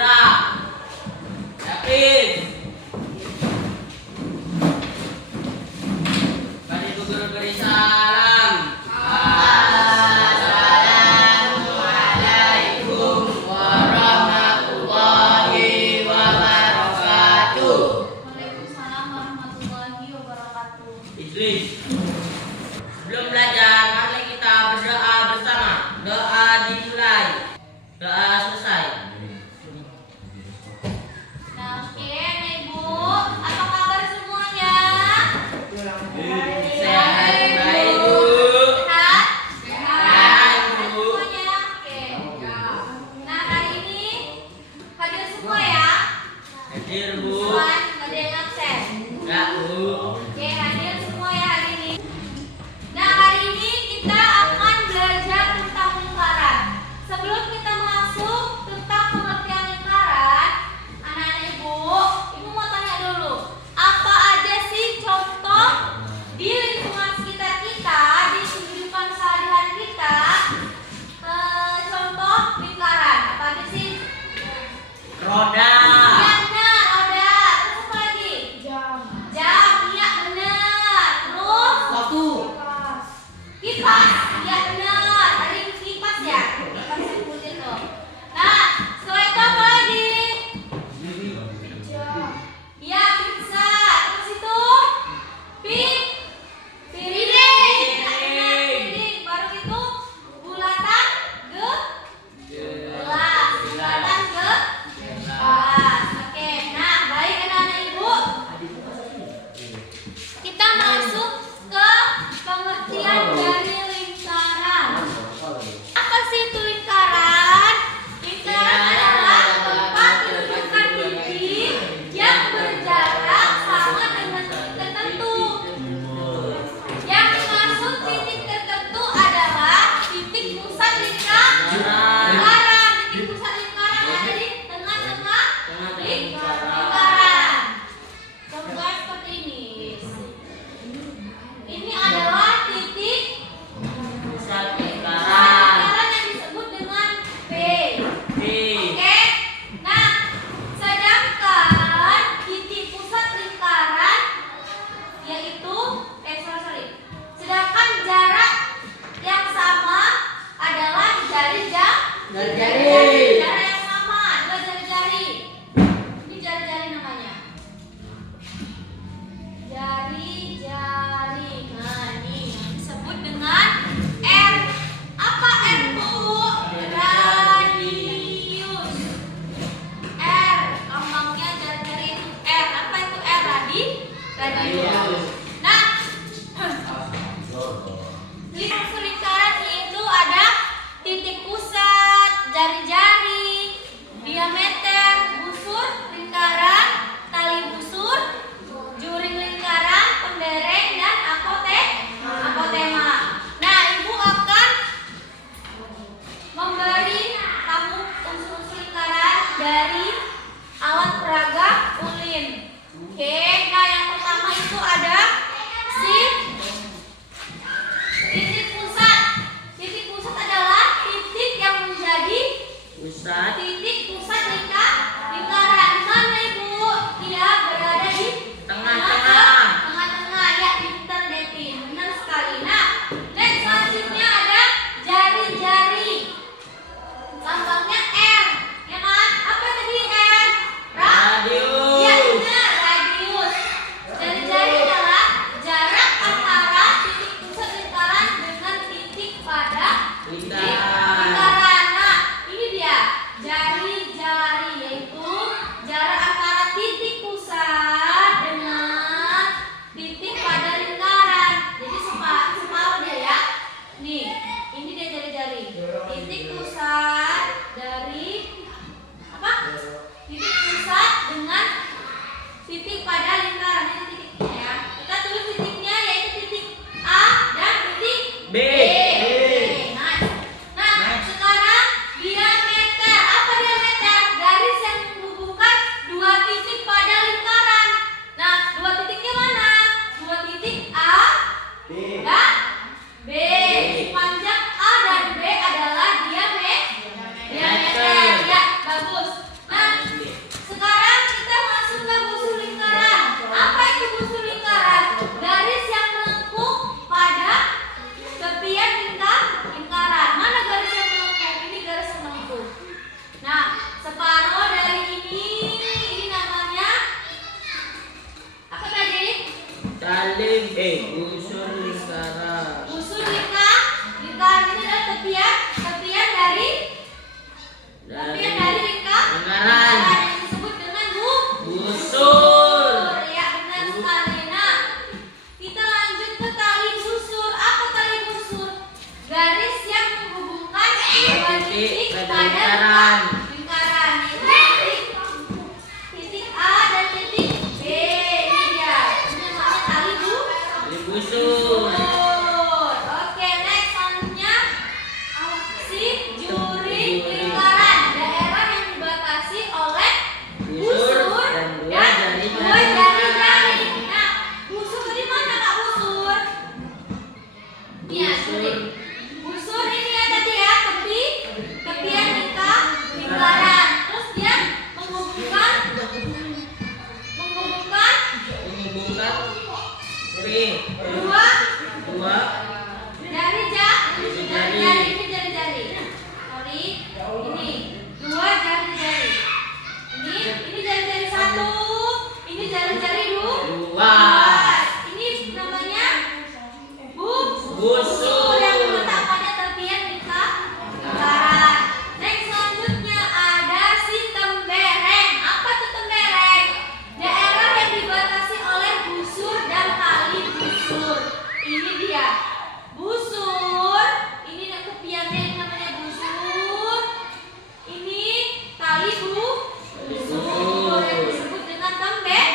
gerak. Yakin. Bagi guru beri salam. Assalamualaikum warahmatullahi wabarakatuh. Waalaikumsalam warahmatullahi wabarakatuh. Idris. Sebelum belajar, mari kita berdoa bersama. Doa dimulai. Doa selesai. Nah, oke, Ibu, apa kabar semuanya? Sehat, baik, Bu. Sehat? Sehat, Bu. Semuanya, oke. Nah, hari ini hadir semua ya? Hadir, Bu. Bukan, nggak ada yang absen. Ya, Bu. Oke, hadir semua ya hari ini. Nah, hari ini kita akan belajar tentang lingkaran. Sebelum kita masuk tentang pengertian lingkaran, anak-anak ibu mau tanya dulu, apa aja sih contoh di lingkungan sekitar kita, di kehidupan sehari-hari kita, contoh lingkaran? Apa aja sih? Roda. Iya benar, roda. Terus apa lagi? Jam, iya benar. Terus? Waktu. Kipas, iya benar. Ada yang kipas ya? Kipas yang putih tuh. Nah, setelah itu apa lagi? Iya pizza. Terus itu piring. Piring. Baru itu bulatan gelas. Bulatan gelas. Oke. Nah, baik anak-anak ibu. Kita masuk ke pengertian dari lingkaran. Apa sih itu lingkaran? Lingkaran adalah tempat kedudukan titik yang berjarak sama dengan titik tertentu. Yang dimaksud titik tertentu adalah titik pusat lingkaran. Titik pusat lingkaran ada di tengah-tengah lingkaran. Contohnya seperti ini. Ini adalah titik Pusat pusat lingkaran. lingkaran yang disebut dengan P. P. Oke. Nah, sedangkan titik pusat lingkaran yaitu sorry. Sedangkan jarak yang sama adalah jari-jari. Jari-jari. Jarak yang sama adalah jari-jari. Ini jari-jari namanya. Jari-jari. Nah, ini disebut dengan R. Apa R, Bu? Radius. R. Lambangnya jari-jari itu R. Apa itu R? Radius. Nah, di lingkaran itu ada titik pusat, jari-jari, diameter, busur lingkaran, tali busur, juring lingkaran, pendereng, dan apotema. Nah, ibu akan memberi kamu unsur-unsur lingkaran dari alat peraga ulin. Oke, nah yang pertama itu ada titik pusat. Titik pusat adalah titik yang menjadi Pusat. titik pusat lingkaran. Mana ibu? Dia berada di Tengah-tengah. Tengah-tengah. Ya, pintar Devin. Benar sekali. Nah, next selanjutnya ada jari-jari. Lambangnya R. Ya kan? Apa tadi R? Radius. Ya benar, radius. Jari-jari adalah jarak antara titik pusat lingkaran dengan titik pada Lingkaran. lingkaran. Nah, ini dia jari sekarang kita masuk ke busur lingkaran. Apa itu busur lingkaran? Garis yang melengkung pada tepian lingkaran. Mana garis yang melengkung? Ini garis yang melengkung. Nah, separuh dari ini namanya apa tadi? Busur lingkaran. Busur lingkaran ini adalah tepian dari lingkaran yang disebut dengan busur. Ya, benar sekali. Nah, kita lanjut ke tali busur. Apa tali busur? Garis yang menghubungkan dua titik pada lingkaran. Titik A dan titik B. Ini dia. Ini namanya tali Busur. Oke, next selanjutnya juri lingkaran, daerah yang dibatasi oleh busur dan dua jari-jari. Nah, busur di mana Kak busur? Ini ya, juri. Busur ini ya tadi ya, tepian lingkaran. Terus dia menghubungkan dua jari-jari. Ini jari-jari. Sorry, ini dua jari-jari. Ini jari-jari satu. Ini jari-jari dua. Ini namanya busur yang terletak pada tepian lingkaran. Next selanjutnya ada si tembereng. Apa itu tembereng? Daerah yang dibatasi oleh busur dan tali busur. Ini dia. Busur, ini tepiannya yang namanya busur. Ini tali busur yang disebut dengan tembereng.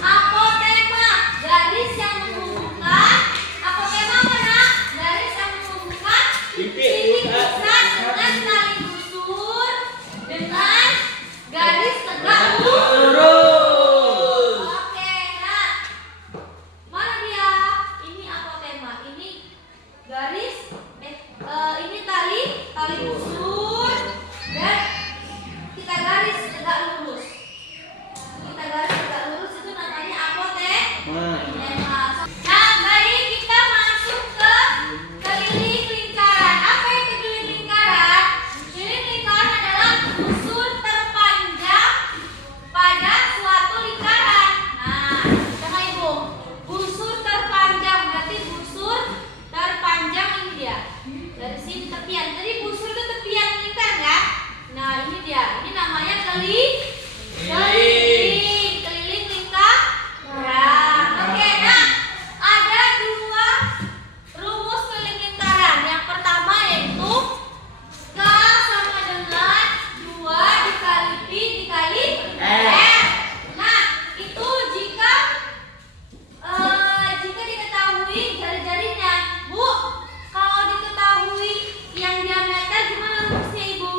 Apotema, garis yang menghubungkan. Apotema mana? Garis yang menghubungkan titik pusat dengan tali busur dengan garis tegak lurus. Oke, nah mana dia? Ini apotema. Ini garis ini tali busur dan kita garis tegak lurus. Itu namanya apotema. Nah, baik, kita masuk ke keliling lingkaran. Apa itu keliling lingkaran? Keliling lingkaran adalah busur terpanjang pada suatu lingkaran. Nah, sama Ibu. Busur terpanjang berarti busur terpanjang ini dia. Dari sini tepian. Jadi busur itu tepian lingkaran ya. Nah, ini dia. Ini namanya keliling lingkaran. Oke, nah ada dua rumus keliling lingkaran. Yang pertama yaitu K sama dengan 2 dikali Pi dikali R. Nah, itu jika diketahui jari-jarinya. Bu, kalau diketahui yang diameter gimana rumusnya Ibu?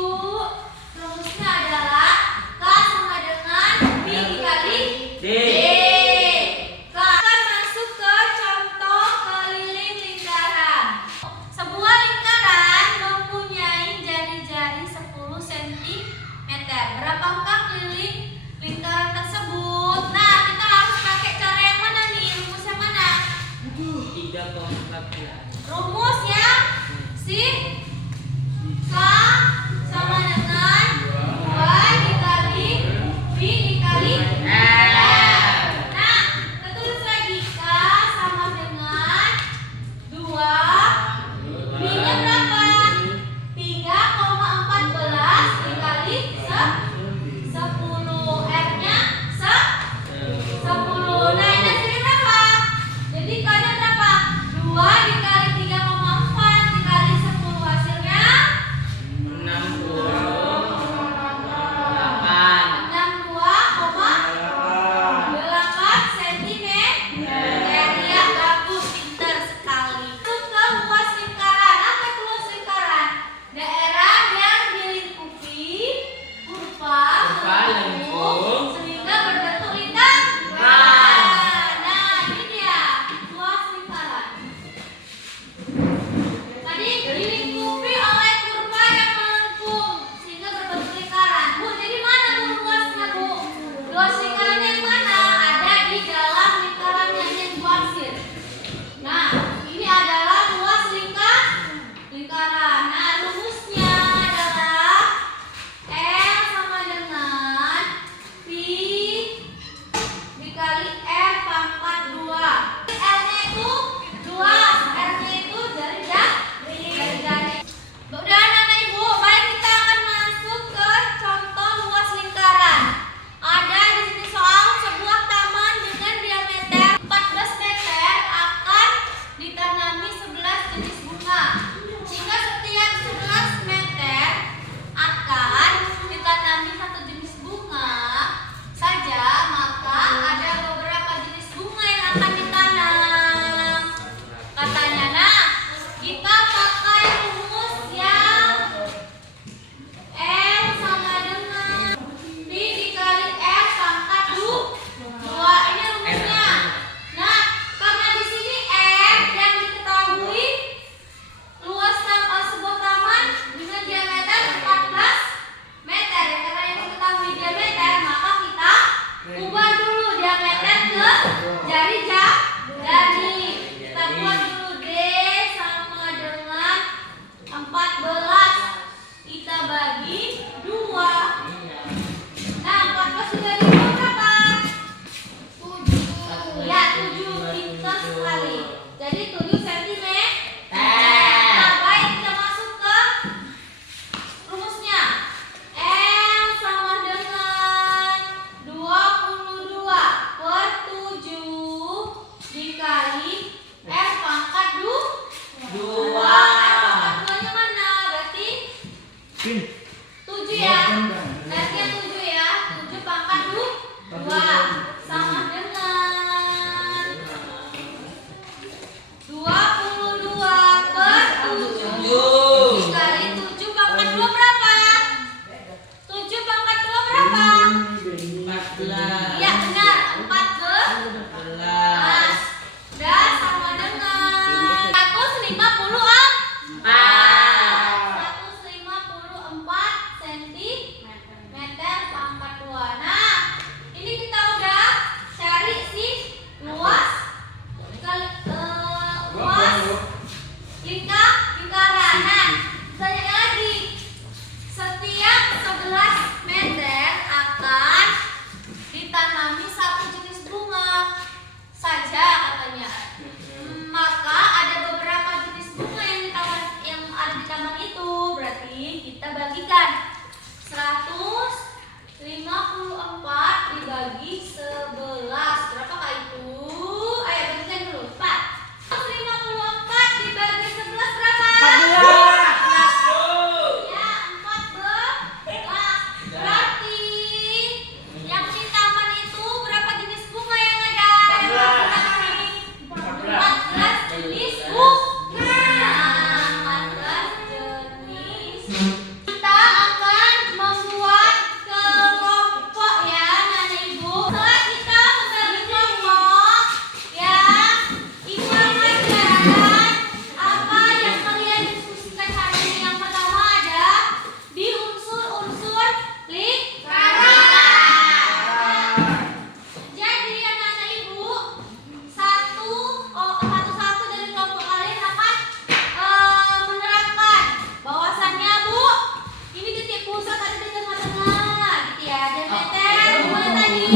Rumusnya adalah K sama dengan Pi dikali D. Kita akan masuk ke contoh keliling lingkaran. Sebuah lingkaran mempunyai jari-jari 10 cm. Berapakah keliling lingkaran tersebut? Nah, kita harus pakai cara yang mana nih? Rumus yang mana? 3,14. Rumus ya si K sama dengan 2 dikali Pi dikali R. Nah, kita tulis lagi K sama dengan 2. Pi-nya berapa? 3,14 dikali 10.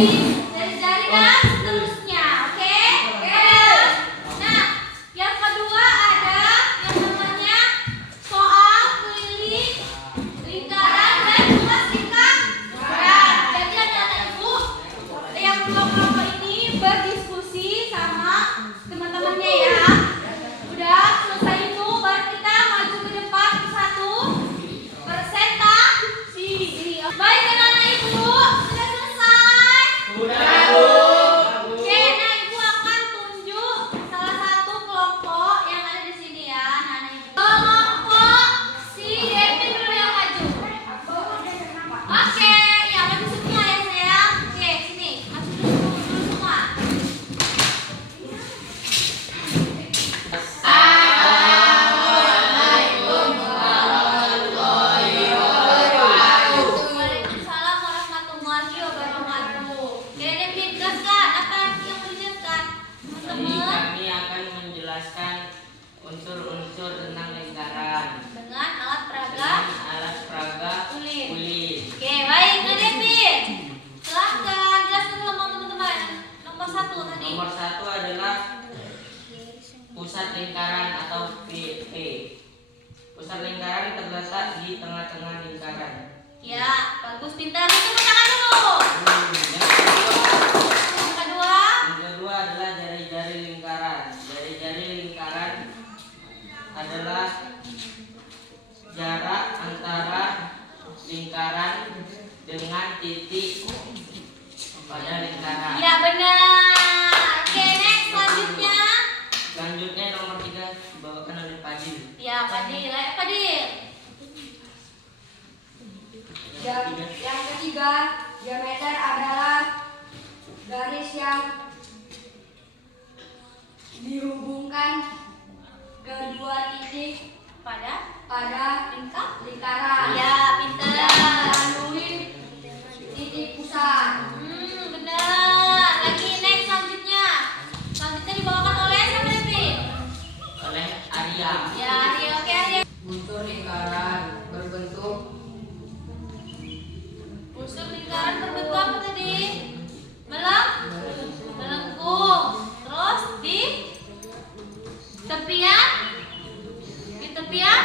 jari-jari dan seterusnya. Oke? Nah, yang kedua ada yang namanya soal keliling lingkaran dan luas lingkaran. Jadi anak-anak ibu yang dua kelompok ini berdiskusi sama teman-temannya ya. Udah selesai itu baru kita maju ke depan satu presentasi. Baik anak-anak ibu, sudah selesai? Oke, nah ibu akan tunjuk salah satu kelompok yang ada di sini ya, anak-anak ibu. Kelompok si Devi dulu yang maju. Oke, ya maju semua ya sayang. Oke, sini maju dulu semua. Waalaikumsalam warahmatullahi wabarakatuh. Oke, Devi jelaskan apa yang mau dijelaskan, Jadi teman-teman, kami akan menjelaskan unsur-unsur tentang lingkaran dengan alat peraga. dengan alat peraga Kulit. kulit. Oke, baik, Kak Devi. Silahkan jelaskan dulu sama teman-teman. Nomor satu tadi. Nomor satu adalah pusat lingkaran atau PP. Pusat lingkaran terletak di tengah-tengah lingkaran. Ya, bagus, pintar. Tepuk tangan dulu. Yang kedua, Yang kedua adalah jari-jari lingkaran. Jari-jari lingkaran adalah jarak antara lingkaran dengan titik pada lingkaran. ya benar. Oke, next selanjutnya. Selanjutnya nomor 3 dibawakan oleh Fadil. Ya, Fadil. Ayo, Fadil. Yang ketiga, diameter adalah garis yang dihubungkan kedua titik pada lingkaran. Ya, pintar. Melalui titik pusat. Benar. Lagi next selanjutnya. Selanjutnya dibawakan oleh siapa, Devi? Oleh Arya. Ya, Arya. Oke, Arya. Unsur lingkaran berbentuk Unsur lingkaran berbentuk apa tadi? Melengkung. Terus di tepian? Di tepian?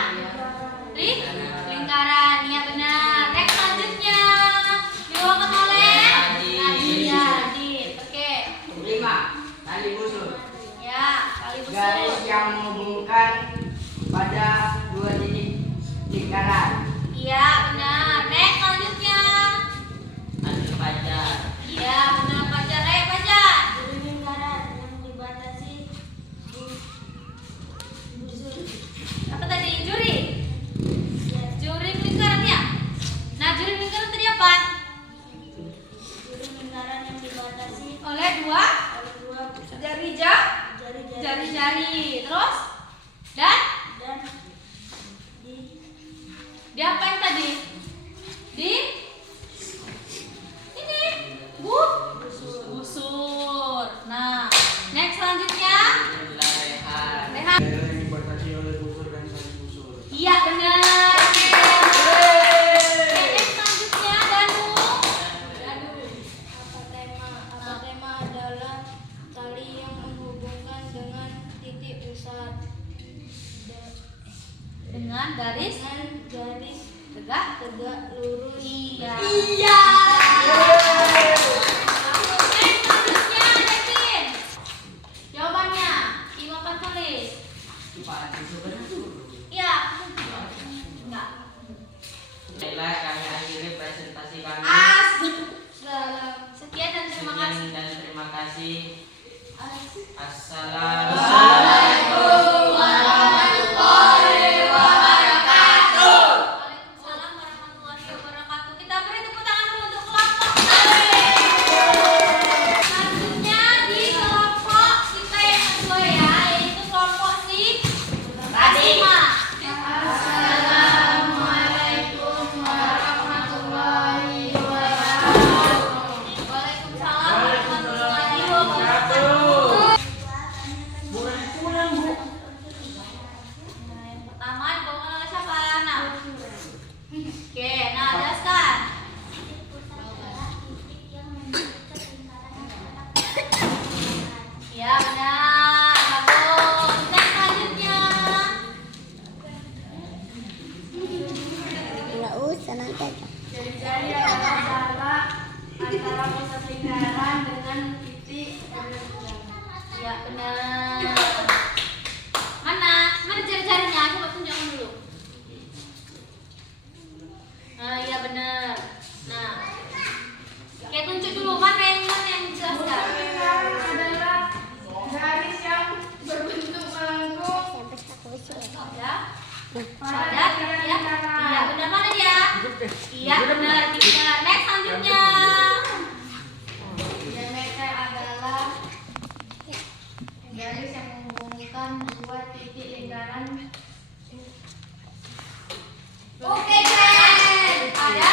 Lingkaran. Ya benar. Next selanjutnya dibawakan oleh Nadia. Adit. Oke. 5. Tali busur. Ya, kali Garis busur. yang menghubungkan pada dua titik lingkaran. Iya, benar. Next selanjutnya. Adil Fajar. Iya, benar Fajar. Fajar. Juri lingkaran yang dibatasi busur. Apa tadi? Juri. Juri lingkaran ya. Nah, juri lingkaran tadi apa? Juri lingkaran yang dibatasi Oleh dua oleh dua jari-jari. jari-jari Terus dan dan di diapain tadi? Di ini busur. Nah, next selanjutnya. Adalah Rehan. Rehan. Daerah yang dibatasi oleh busur dan tali busur. Iya benar. Oke, next selanjutnya Danu. apa tema adalah tali yang menghubungkan dengan titik pusat Dengan garis dengan garis tegak. tegak lurus. Iya. Iya. Next selanjutnya Devin. Jawabannya Iwakan tulis. Iya. Enggak. Baiklah, kami akhiri presentasi kami. Sekian dan terima Sekian kasih. dan terima kasih. Assalamualaikum Assalamualaikum. warahmatullahi wabarakatuh. Waalaikumsalam warahmatullahi wabarakatuh. Kita beri tepuk tangan dulu untuk kelompok. Selanjutnya di kelompok kita yang kedua ya, yaitu kelompok si Rasima. Assalamualaikum warahmatullahi wabarakatuh. Waalaikumsalam warahmatullahi wabarakatuh. Iya, benar. Mana jari-jarinya? Coba tunjukkan dulu. Nah, iya benar. Nah, oke, tunjuk dulu mana yang dijelaskan. Adalah garis yang berbentuk melengkung Ya. Padat, ya. Iya, benar mana dia? Iya, benar. Kita next selanjutnya. diameter adalah garis yang menghubungkan dua titik lingkaran. Oke, keren. Ada?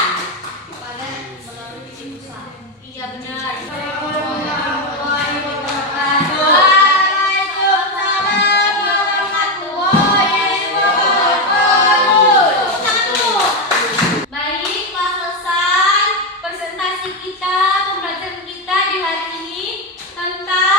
Pada melalui titik pusat. Iya, benar. Baik, telah selesai presentasi kita, pembelajaran kita di hari ini tentang